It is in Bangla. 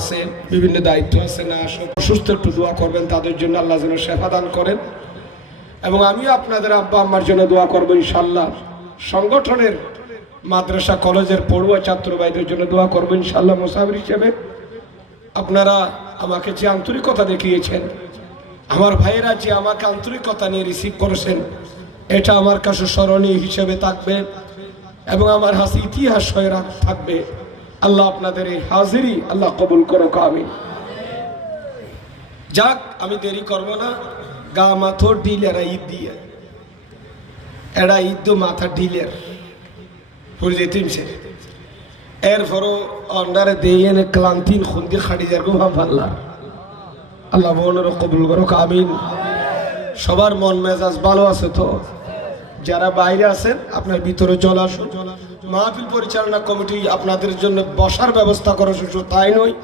আছে, বিভিন্ন দায়িত্ব আছে, না সুস্থ একটু দোয়া করবেন তাদের জন্য, আল্লাহ যেন শেফা দান করেন। এবং আমিও আপনাদের আব্বা আম্মার জন্য দোয়া করবো ইনশাল্লাহ। সংগঠনের মাদ্রাসা কলেজের পড়ুয়া ছাত্র ভাইদের জন্য দোয়া করবো ইনশাল্লাহ। মুসাফির হিসেবে আপনারা আমাকে যে আন্তরিকতা দেখিয়েছেন, আমার ভাইয়েরা যে আমাকে আন্তরিকতা নিয়ে রিসিভ করেছেন, এটা আমার কাছে স্মরণীয় হিসেবে থাকবে এবং আমার হাসি ইতিহাস হয়ে থাকবে। আল্লাহ আপনাদের এই হাজিরি আল্লাহ কবুল করুক, আমিন। যাক, আমি দেরি করব না। গা মাথর ডিল এরা ঈদ দিয়ে, এরা ঈদ মাথা ডিলের ফুলজে তিনছে, এরপরও অন্ডারে দিয়ে ক্লান্তিন খুন্দি খাড়ি যার গো ভাল্লা। আল্লাহ মনের কবুল করুক, আমিন। সবার মন মেজাজ ভালো আছে তো? যারা বাইরে আছেন আপনার ভিতরে চলে আসুন। মাহফিল পরিচালনা কমিটি আপনাদের জন্য বসার ব্যবস্থা করা শুধু তাই নয়,